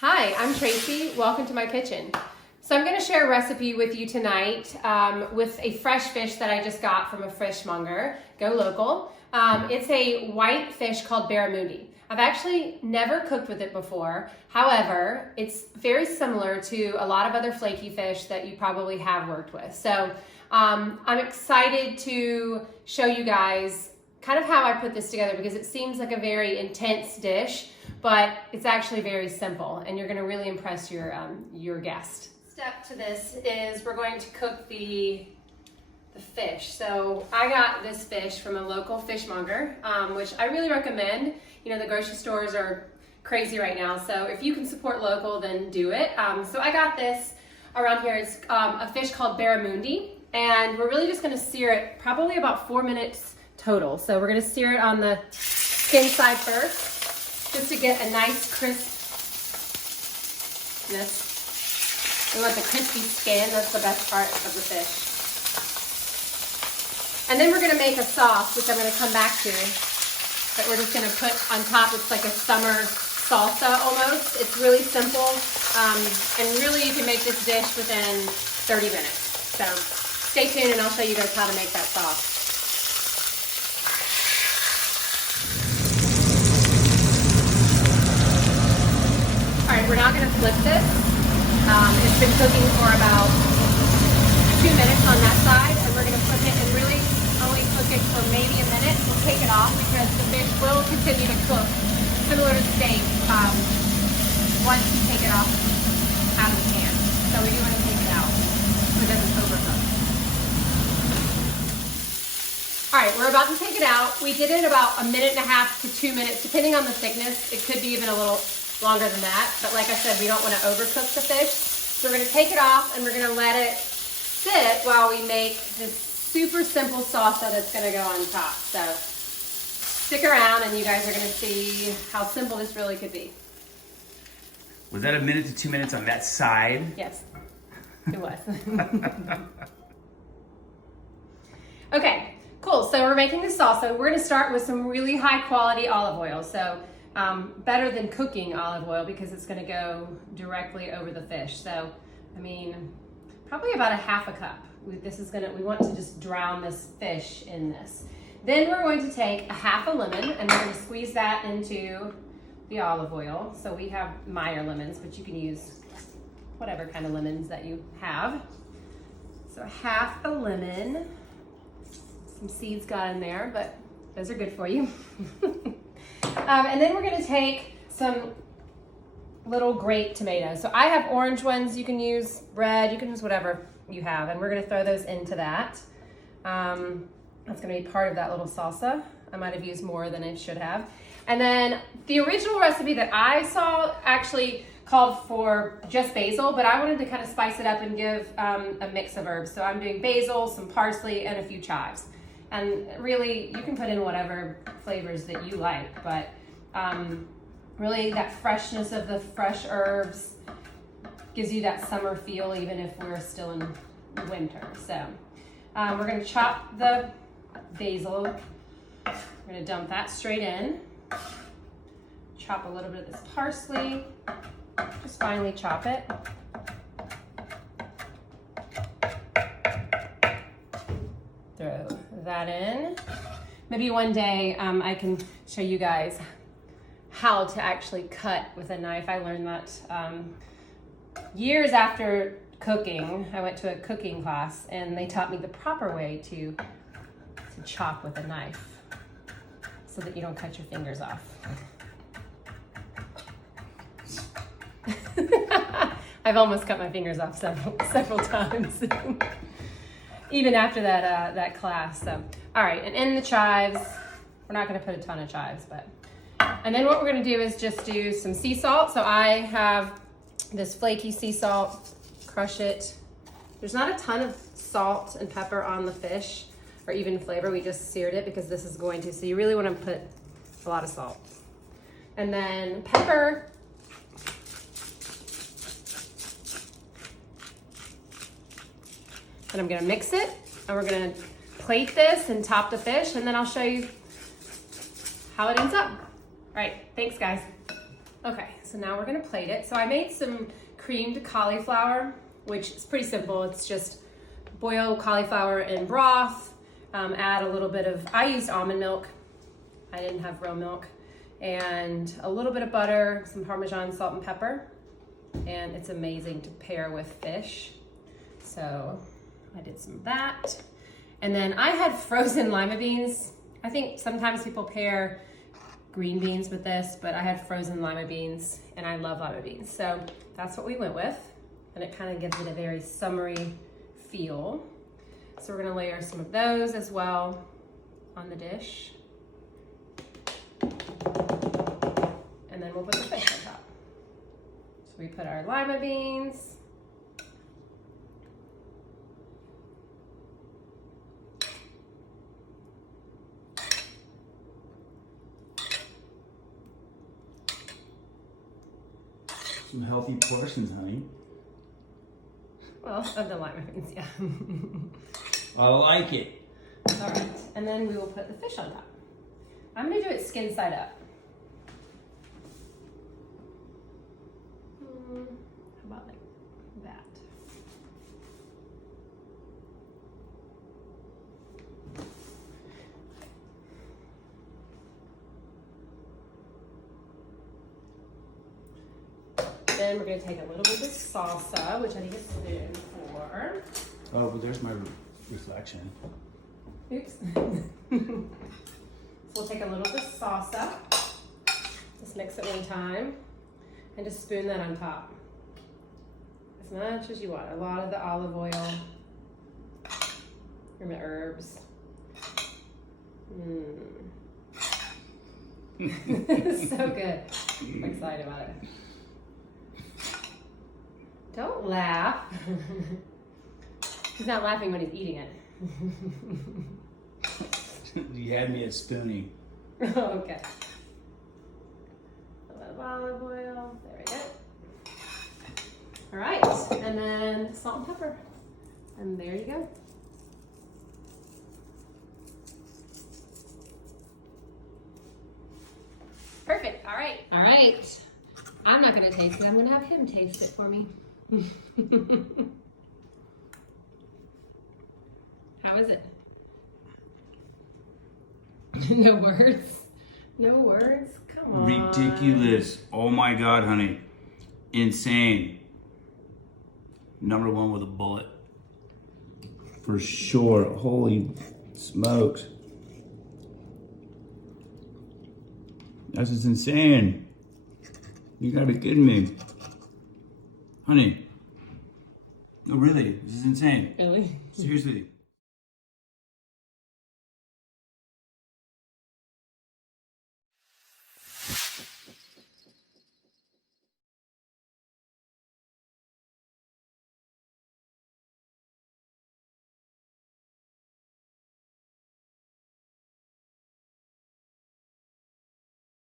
Hi, I'm Tracy. Welcome to my kitchen. So I'm going to share a recipe with you tonight with a fresh fish that I just got from a fishmonger. Go local. It's a white fish called Barramundi. I've actually never cooked with it before. However, it's very similar to a lot of other flaky fish that you probably have worked with. So I'm excited to show you guys kind of how I put this together because it seems like a very intense dish, but it's actually very simple and you're going to really impress your guest. Step to this is we're going to cook the fish. So I got this fish from a local fishmonger, which I really recommend. You know, the grocery stores are crazy right now, so if you can support local, then do it. So I got this around here. It's a fish called Barramundi, and we're really just going to sear it probably about 4 minutes total. So we're going to sear it on the skin side first, just to get a nice crispness. We want the crispy skin. That's the best part of the fish. And then we're going to make a sauce, which I'm going to come back to, that we're just going to put on top. It's like a summer salsa almost. It's really simple, and really you can make this dish within 30 minutes. So stay tuned and I'll show you guys how to make that sauce. All right, we're now going to flip this. It's been cooking for about 2 minutes on that side, and we're going to flip it and really only cook it for maybe a minute. We'll take it off because the fish will continue to cook similar to steak once you take it off out of the pan. So we do want to take it out so it doesn't overcook. All right, we're about to take it out. We did it about 1.5 to 2 minutes, depending on the thickness. It could be even a little longer than that, but like I said, we don't want to overcook the fish. So we're going to take it off and we're going to let it sit while we make this super simple salsa that's going to go on top. So stick around and you guys are going to see how simple this really could be. Was that 1 to 2 minutes on that side? Yes, it was. Okay, cool. So we're making the salsa. We're going to start with some really high quality olive oil. So better than cooking olive oil because it's going to go directly over the fish. So, I mean, probably about 1/2 cup. We want to just drown this fish in this. Then we're going to take 1/2 lemon and we're going to squeeze that into the olive oil. So we have Meyer lemons, but you can use whatever kind of lemons that you have. So 1/2 lemon. Some seeds got in there, but those are good for you. And then we're going to take some little grape tomatoes. So I have orange ones. You can use red. You can use whatever you have. And we're going to throw those into that. That's going to be part of that little salsa. I might have used more than I should have. And then the original recipe that I saw actually called for just basil, but I wanted to kind of spice it up and give a mix of herbs. So I'm doing basil, some parsley, and a few chives. And really, you can put in whatever flavors that you like, but really that freshness of the fresh herbs gives you that summer feel even if we're still in winter. So we're going to chop the basil. We're going to dump that straight in. Chop a little bit of this parsley. Just finely chop it. Throw that in. Maybe one day I can show you guys how to actually cut with a knife. I learned that years after cooking. I went to a cooking class and they taught me the proper way to chop with a knife so that you don't cut your fingers off. I've almost cut my fingers off several times. Even after that class. So, all right, and in the chives, we're not going to put a ton of chives, but. And then what we're going to do is just do some sea salt. So I have this flaky sea salt. Crush it. There's not a ton of salt and pepper on the fish, or even flavor. We just seared it because this is going to. So you really want to put a lot of salt, and then pepper. And I'm gonna mix it, and we're gonna plate this and top the fish, and then I'll show you how it ends up. All right, thanks guys. Okay, so So now we're gonna plate it. So I made some creamed cauliflower, which is pretty simple. It's just boil cauliflower in broth, add a little bit of, I used almond milk. I didn't have real milk. And a little bit of butter, some Parmesan, salt and pepper. And it's amazing to pair with fish. So I did some of that. And then I had frozen lima beans. I think sometimes people pair green beans with this, but I had frozen lima beans and I love lima beans. So that's what we went with. And it kind of gives it a very summery feel. So we're gonna layer some of those as well on the dish. And then we'll put the fish on top. So we put our lima beans. Some healthy portions, honey. Well, of the lima beans, yeah. I like it. All right, and then we will put the fish on top. I'm gonna do it skin side up. How about like that? Then we're gonna take a little bit of salsa, which I need a spoon for. Oh, well, there's my reflection. Oops. So we'll take a little bit of salsa. Just mix it one time. And just spoon that on top. As much as you want. A lot of the olive oil. And the herbs. It's so good. I'm excited about it. Don't laugh. He's not laughing when he's eating it. You had me at spooning. Okay. A little olive oil. There we go. All right, and then salt and pepper. And there you go. Perfect. All right. All right. I'm not going to taste it. I'm going to have him taste it for me. How is it? No words? No words? Come on. Ridiculous. Oh my God, honey. Insane. Number one with a bullet. For sure. Holy smokes. This is insane. You gotta be kidding me. Honey. No, really. This is insane. Really? Seriously.